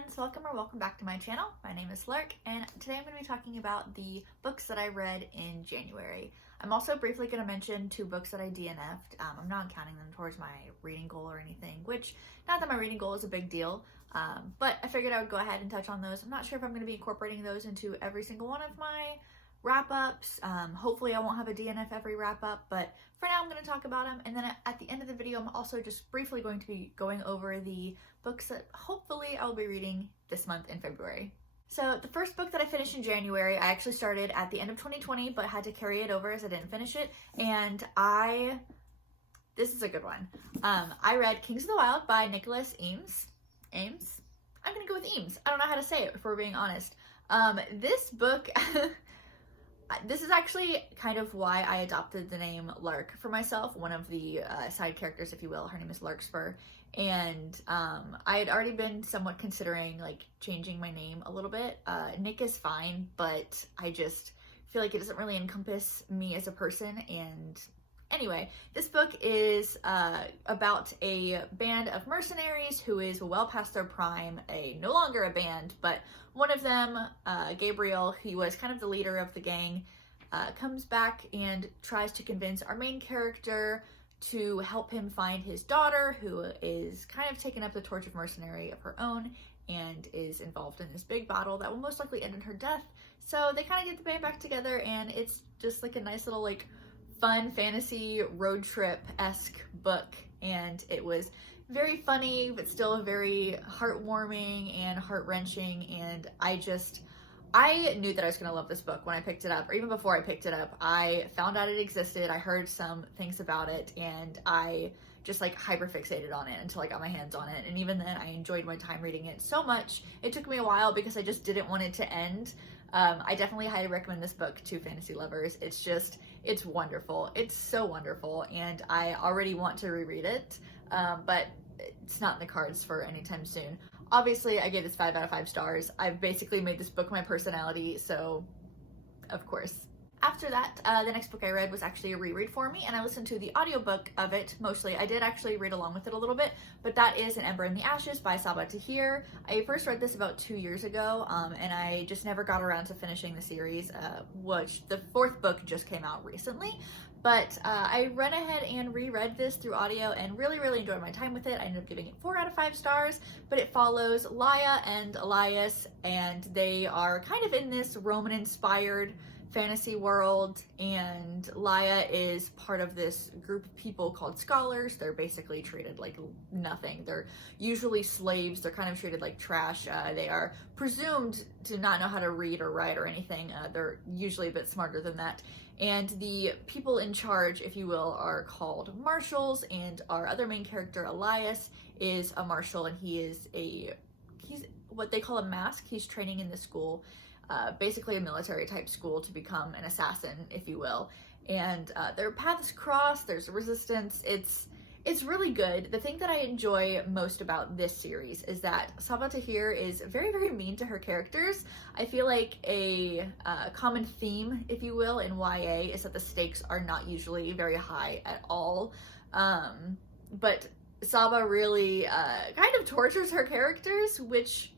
friends, welcome back to my channel. My name is Lark, and today I'm going to be talking about the books that I read in January. I'm also briefly going to mention 2 books that I DNF'd. I'm not counting them towards my reading goal or anything, which, not that my reading goal is a big deal, but I figured I would go ahead and touch on those. I'm not sure if I'm going to be incorporating those into every single one of my wrap-ups. Hopefully I won't have a DNF every wrap-up, but for now I'm going to talk about them, and then at the end of the video I'm also just briefly going to be going over the books that hopefully I'll be reading this month in February. So the first book that I finished in January, I actually started at the end of 2020 but had to carry it over as I didn't finish it, and this is a good one. I read Kings of the Wild by Nicholas Eames. Ames? I'm gonna go with Eames. I don't know how to say it, if we're being honest. This book this is actually kind of why I adopted the name Lark for myself. One of the side characters, if you will, her name is Larkspur, and I had already been somewhat considering like changing my name a little bit. Nick is fine, but I just feel like it doesn't really encompass me as a person. And anyway, this book is about a band of mercenaries who is well past their prime, no longer a band, but one of them, Gabriel, he was kind of the leader of the gang, comes back and tries to convince our main character to help him find his daughter, who is kind of taken up the torch of mercenary of her own and is involved in this big battle that will most likely end in her death. So they kind of get the band back together, and it's just like a nice little like fun fantasy road trip-esque book, and it was very funny but still very heartwarming and heart-wrenching, and I knew that I was going to love this book when I picked it up, or even before I picked it up. I found out it existed, I heard some things about it, and I just like hyper-fixated on it until I got my hands on it, and even then I enjoyed my time reading it so much. It took me a while because I just didn't want it to end. I definitely highly recommend this book to fantasy lovers. It's wonderful. It's so wonderful, and I already want to reread it, but it's not in the cards for anytime soon. Obviously, I gave this 5 out of 5 stars. I've basically made this book my personality, so of course. After that, the next book I read was actually a reread for me, and I listened to the audiobook of it mostly. I did actually read along with it a little bit, but that is An Ember in the Ashes by Sabaa Tahir. I first read this about 2 years ago, and I just never got around to finishing the series, which the 4th book just came out recently. But I went ahead and reread this through audio and really enjoyed my time with it. I ended up giving it 4 out of 5 stars, but it follows Laia and Elias, and they are kind of in this Roman-inspired fantasy world, and Laia is part of this group of people called scholars. They're basically treated like nothing. They're usually slaves. They're kind of treated like trash. They are presumed to not know how to read or write or anything. They're usually a bit smarter than that. And the people in charge, if you will, are called marshals, and our other main character, Elias, is a marshal, and he's what they call a mask. He's training in this school, basically a military type school, to become an assassin, if you will. And their paths cross, there's resistance. It's really good. The thing that I enjoy most about this series is that Sabaa Tahir is very mean to her characters. I feel like a common theme, if you will, in YA is that the stakes are not usually very high at all. But Sabaa really kind of tortures her characters, which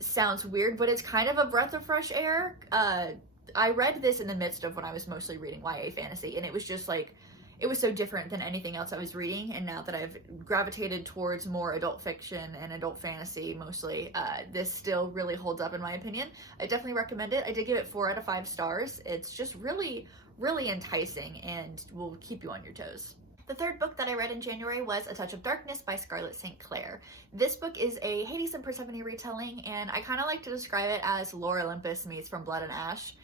sounds weird, but it's kind of a breath of fresh air. I read this in the midst of when I was mostly reading YA fantasy, and it was just like, it was so different than anything else I was reading, and now that I've gravitated towards more adult fiction and adult fantasy mostly, this still really holds up in my opinion. I definitely recommend it. I did give it 4 out of 5 stars. It's just really enticing and will keep you on your toes. The third book that I read in January was A Touch of Darkness by Scarlett St. Clair. This book is a Hades and Persephone retelling, and I kind of like to describe it as Lore Olympus meets From Blood and Ash.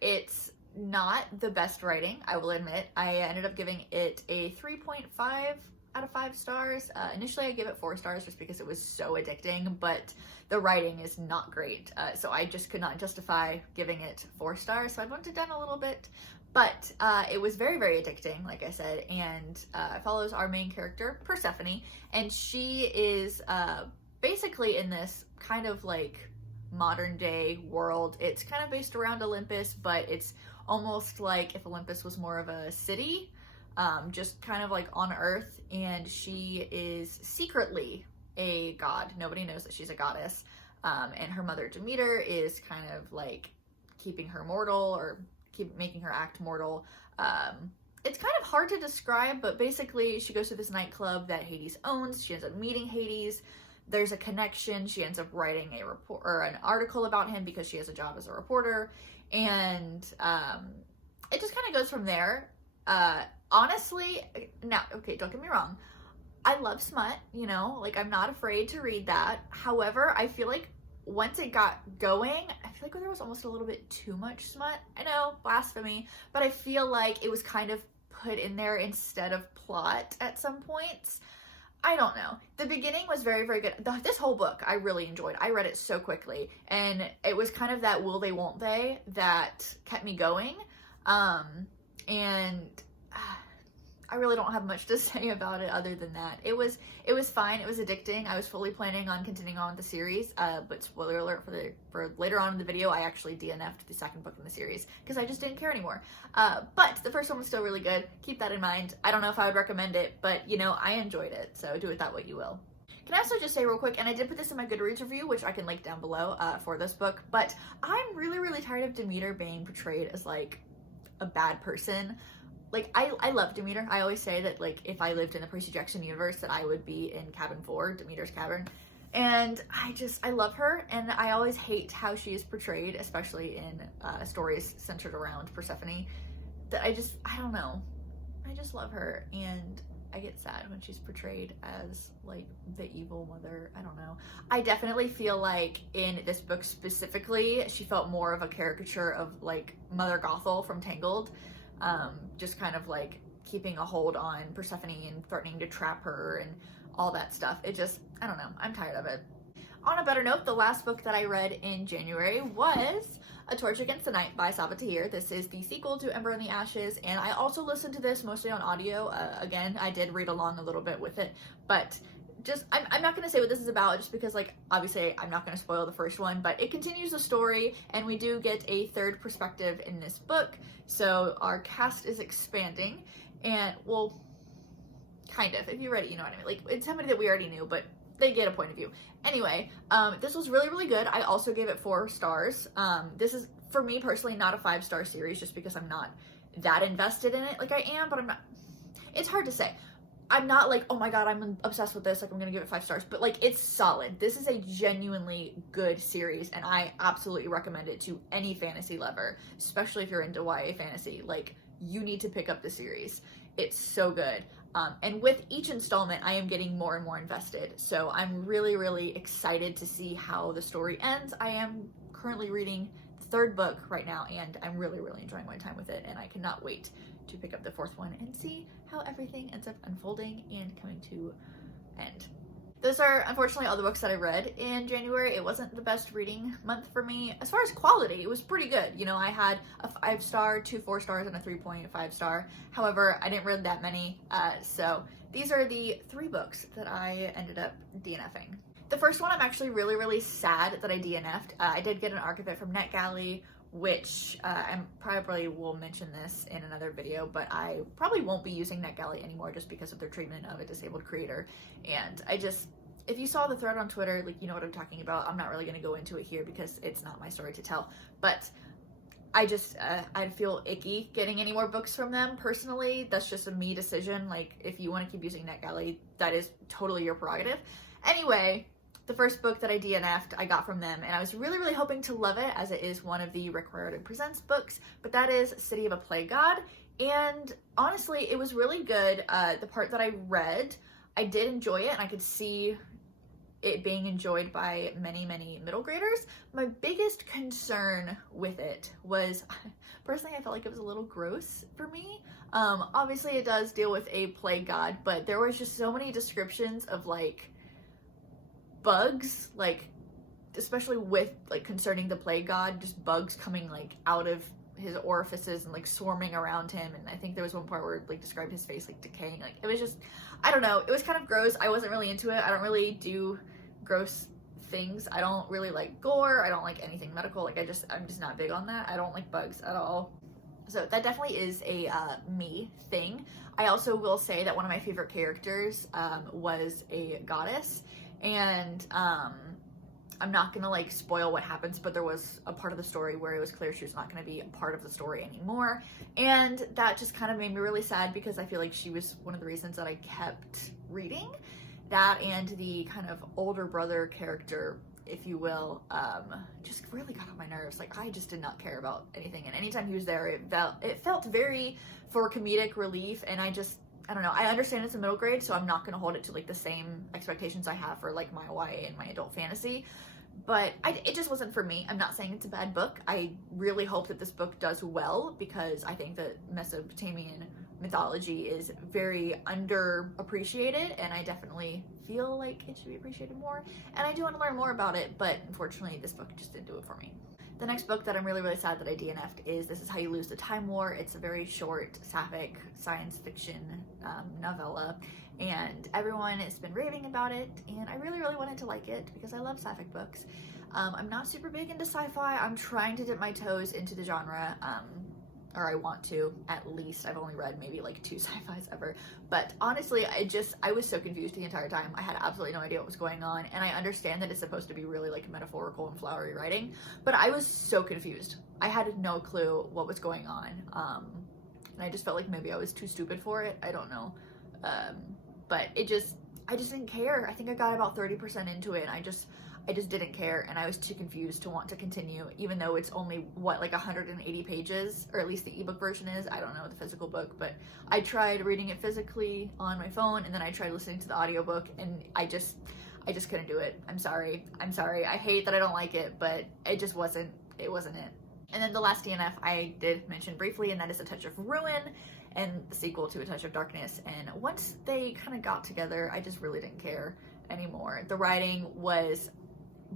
It's not the best writing, I will admit. I ended up giving it a 3.5 out of 5 stars. Initially I gave it 4 stars just because it was so addicting, but the writing is not great, so I just could not justify giving it 4 stars, so I bumped it down a little bit. But it was very addicting, like I said, and follows our main character, Persephone, and she is basically in this kind of like modern day world. It's kind of based around Olympus, but it's almost like if Olympus was more of a city, just kind of like on Earth, and she is secretly a god. Nobody knows that she's a goddess. And her mother Demeter is kind of like keeping her mortal, or making her act mortal. It's kind of hard to describe, but basically she goes to this nightclub that Hades owns. She ends up meeting Hades. There's a connection. She ends up writing a report or an article about him because she has a job as a reporter. And it just kind of goes from there. Honestly, now, okay, don't get me wrong. I love smut, you know, like I'm not afraid to read that. However, I feel like once it got going, I feel like there was almost a little bit too much smut. I know, blasphemy, but I feel like it was kind of put in there instead of plot at some points. I don't know. The beginning was very, very good. This whole book I really enjoyed. I read it so quickly, and it was kind of that will they, won't they that kept me going. And I really don't have much to say about it other than that. It was fine. It was addicting. I was fully planning on continuing on with the series, but spoiler alert for later on in the video, I actually DNF'd the second book in the series because I just didn't care anymore. But the first one was still really good. Keep that in mind. I don't know if I would recommend it, but you know, I enjoyed it, so do with that what you will. Can I also just say real quick, and I did put this in my Goodreads review, which I can link down below for this book, but I'm really, really tired of Demeter being portrayed as like a bad person. Like, I love Demeter. I always say that, like, if I lived in the Percy Jackson universe, that I would be in Cabin 4, Demeter's Cavern. And I love her, and I always hate how she is portrayed, especially in stories centered around Persephone. That I don't know. I just love her, and I get sad when she's portrayed as, like, the evil mother. I don't know. I definitely feel like in this book specifically, she felt more of a caricature of, like, Mother Gothel from Tangled. Just kind of like keeping a hold on Persephone and threatening to trap her and all that stuff. It just, I don't know, I'm tired of it. On a better note, the last book that I read in January was A Torch Against the Night by Saba Tahir. This is the sequel to Ember and the Ashes, and I also listened to this mostly on audio. Again, I did read along a little bit with it, but just, I'm not going to say what this is about just because, like, obviously I'm not going to spoil the first one, but it continues the story, and we do get a third perspective in this book, so our cast is expanding, and, well, kind of. If you read it, you know what I mean. Like, it's somebody that we already knew, but they get a point of view. Anyway, this was really, really good. I also gave it 4 stars. This is, for me personally, not a 5-star series just because I'm not that invested in it like I am, but I'm not, it's hard to say. I'm not like, oh my god, I'm obsessed with this, like I'm gonna give it 5 stars, but like it's solid. This is a genuinely good series, and I absolutely recommend it to any fantasy lover, especially if you're into YA fantasy. Like, you need to pick up the series. It's so good. And with each installment, I am getting more and more invested, so I'm really, really excited to see how the story ends. I am currently reading the 3rd book right now, and I'm really, really enjoying my time with it, and I cannot wait to pick up the 4th one and see how everything ends up unfolding and coming to end. Those are unfortunately all the books that I read in January. It wasn't the best reading month for me. As far as quality, it was pretty good. You know, I had a 5-star, 2 4-stars, and a 3.5 star. However, I didn't read that many, so these are the 3 books that I ended up DNFing. The first one, I'm actually really, really sad that I DNF'd. I did get an arc of it from NetGalley, which I probably will mention this in another video, but I probably won't be using NetGalley anymore just because of their treatment of a disabled creator. And if you saw the thread on Twitter, like, you know what I'm talking about. I'm not really going to go into it here because it's not my story to tell, but I feel icky getting any more books from them personally. That's just a me decision. Like, if you want to keep using NetGalley, that is totally your prerogative. Anyway, the first book that I DNF'd, I got from them, and I was really, really hoping to love it as it is one of the Rick Riordan Presents books, but that is City of a Plague God, and honestly, it was really good. The part that I read, I did enjoy it, and I could see it being enjoyed by many, many middle graders. My biggest concern with it was, personally, I felt like it was a little gross for me. Obviously, it does deal with a plague god, but there was just so many descriptions of, like, bugs, like, especially with, like, concerning the plague god, just bugs coming, like, out of his orifices and, like, swarming around him. And I think there was one part where it, like, described his face, like, decaying. Like, it was just, I don't know, it was kind of gross. I wasn't really into it. I don't really do gross things. I don't really like gore. I don't like anything medical. Like, I'm just not big on that. I don't like bugs at all. So that definitely is a me thing. I also will say that one of my favorite characters was a goddess, and I'm not gonna like spoil what happens, but there was a part of the story where it was clear she was not gonna be a part of the story anymore, and that just kind of made me really sad because I feel like she was one of the reasons that I kept reading. That and the kind of older brother character, if you will, just really got on my nerves. Like, I just did not care about anything, and anytime he was there, it felt very for comedic relief, and I don't know. I understand it's a middle grade, so I'm not going to hold it to like the same expectations I have for like my YA and my adult fantasy, but it just wasn't for me. I'm not saying it's a bad book. I really hope that this book does well because I think that Mesopotamian mythology is very underappreciated, and I definitely feel like it should be appreciated more, and I do want to learn more about it, but unfortunately this book just didn't do it for me. The next book that I'm really, really sad that I DNF'd is This Is How You Lose the Time War. It's a very short, sapphic science fiction novella, and everyone has been raving about it, and I really, really wanted to like it because I love sapphic books. I'm not super big into sci-fi. I'm trying to dip my toes into the genre, or I want to, at least. I've only read maybe like 2 sci-fis ever, but honestly, I was so confused the entire time. I had absolutely no idea what was going on, and I understand that it's supposed to be really like metaphorical and flowery writing, but I was so confused. I had no clue what was going on, and I just felt like maybe I was too stupid for it. I don't know, but I just didn't care. I think I got about 30% into it, and I just didn't care, and I was too confused to want to continue, even though it's only, what, like 180 pages, or at least the ebook version is. I don't know the physical book, but I tried reading it physically on my phone, and then I tried listening to the audiobook, and I just couldn't do it. I'm sorry. I hate that I don't like it, but it wasn't it. And then the last DNF I did mention briefly, and that is A Touch of Ruin, and the sequel to A Touch of Darkness, and once they kind of got together, I just really didn't care anymore. The writing was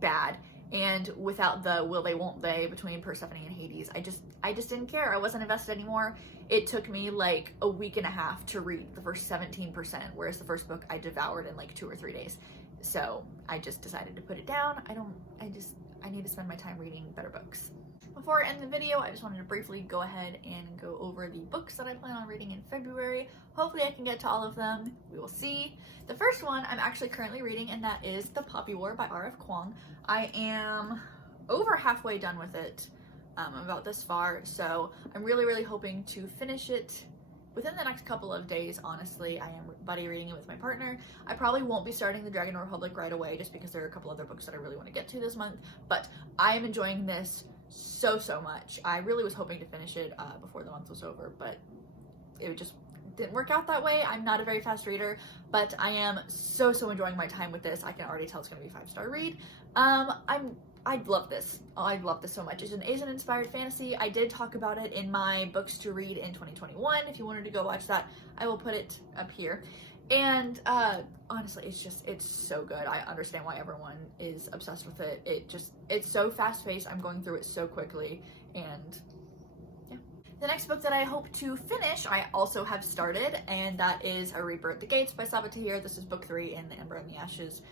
bad, and without the will they won't they between Persephone and Hades, I just didn't care. I wasn't invested anymore. It took me like a week and a half to read the first 17%, whereas the first book I devoured in like 2 or 3 days. So I just decided to put it down. I need to spend my time reading better books. Before I end the video, I just wanted to briefly go ahead and go over the books that I plan on reading in February. Hopefully I can get to all of them. We will see. The first one I'm actually currently reading, and that is The Poppy War by R.F. Kuang. I am over halfway done with it. I'm about this far, so I'm really, really hoping to finish it within the next couple of days. Honestly, I am buddy reading it with my partner. I probably won't be starting the Dragon Republic right away just because there are a couple other books that I really want to get to this month, but I am enjoying this so much. I really was hoping to finish it before the month was over, but it just didn't work out that way. I'm not a very fast reader, but I am so enjoying my time with this. I can already tell it's going to be a 5-star read. I love this. Oh, I love this so much. It's an Asian inspired fantasy. I did talk about it in my books to read in 2021. If you wanted to go watch that, I will put it up here. And honestly, it's so good. I understand why everyone is obsessed with it. It's so fast paced. I'm going through it so quickly, and yeah. The next book that I hope to finish, I also have started, and that is A Reaper at the Gates by Sabaa Tahir. This is book 3 in the Ember and the Ashes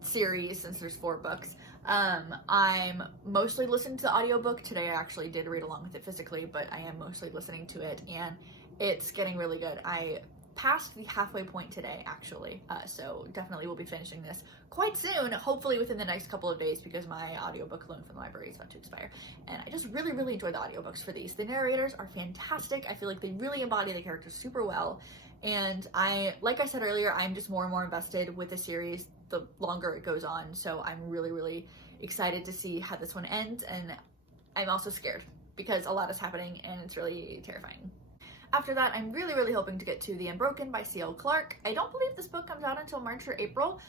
series, since there's 4 books. I'm mostly listening to the audiobook. Today I actually did read along with it physically, but I am mostly listening to it, and it's getting really good. I passed the halfway point today, actually, so definitely will be finishing this quite soon, hopefully within the next couple of days, because my audiobook loan from the library is about to expire, and I just really enjoy the audiobooks for these. The narrators are fantastic. I feel like they really embody the characters super well, and like I said earlier, I'm just more and more invested with the series the longer it goes on, so I'm really excited to see how this one ends, and I'm also scared because a lot is happening and it's really terrifying. After that, I'm really hoping to get to The Unbroken by C.L. Clark. I don't believe this book comes out until March or April,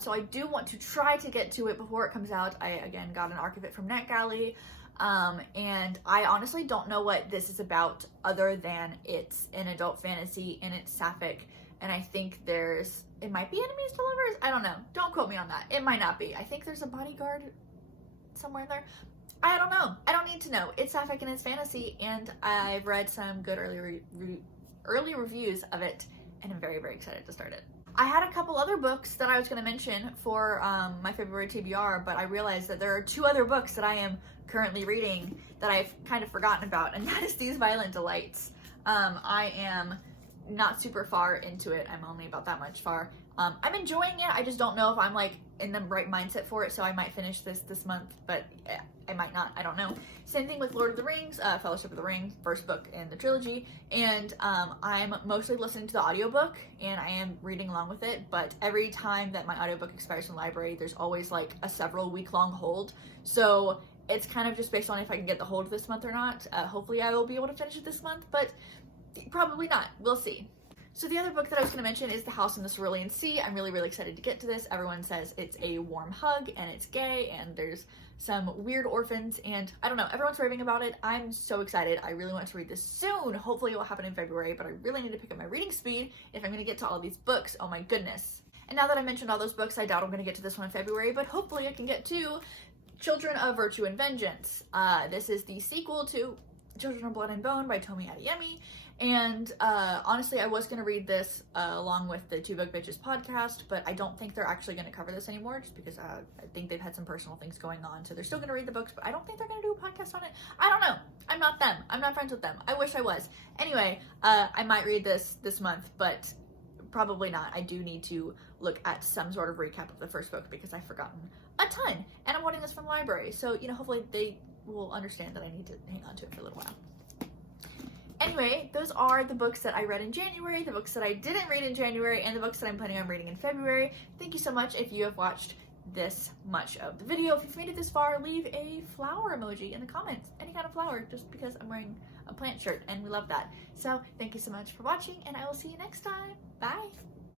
so I do want to try to get to it before it comes out. I, again, got an arc of it from NetGalley, and I honestly don't know what this is about other than it's an adult fantasy and it's sapphic, and I think it might be enemies to lovers? I don't know. Don't quote me on that. It might not be. I think there's a bodyguard somewhere in there. I don't know. I don't need to know. It's sapphic and it's fantasy, and I've read some good early reviews of it, and I'm very excited to start it. I had a couple other books that I was going to mention for my February TBR, but I realized that there are 2 other books that I am currently reading that I've kind of forgotten about, and that is These Violent Delights. I am not super far into it. I'm only about that much far. I'm enjoying it. I just don't know if I'm like in the right mindset for it, so I might finish this month, but I might not. I don't know. Same thing with Lord of the Rings, Fellowship of the Ring, first book in the trilogy, and I'm mostly listening to the audiobook, and I am reading along with it, but every time that my audiobook expires from the library, there's always like a several week-long hold, so it's kind of just based on if I can get the hold this month or not. Hopefully I will be able to finish it this month, but probably not. We'll see. So the other book that I was going to mention is The House in the Cerulean Sea. I'm really, really excited to get to this. Everyone says it's a warm hug and it's gay and there's some weird orphans and I don't know, everyone's raving about it. I'm so excited. I really want to read this soon. Hopefully it will happen in February, but I really need to pick up my reading speed if I'm going to get to all these books. Oh my goodness. And now that I mentioned all those books, I doubt I'm going to get to this one in February, but hopefully I can get to Children of Virtue and Vengeance. This is the sequel to Children of Blood and Bone by Tomi Adeyemi. And honestly, I was going to read this along with the Two Book Bitches podcast, but I don't think they're actually going to cover this anymore just because I think they've had some personal things going on. So they're still going to read the books, but I don't think they're going to do a podcast on it. I don't know. I'm not them. I'm not friends with them. I wish I was. Anyway, I might read this month, but probably not. I do need to look at some sort of recap of the first book because I've forgotten a ton. And I'm wanting this from the library. So, you know, hopefully they will understand that I need to hang on to it for a little while. Anyway, those are the books that I read in January, the books that I didn't read in January, and the books that I'm planning on reading in February. Thank you so much if you have watched this much of the video. If you've made it this far, leave a flower emoji in the comments. Any kind of flower, just because I'm wearing a plant shirt, and we love that. So, thank you so much for watching, and I will see you next time. Bye!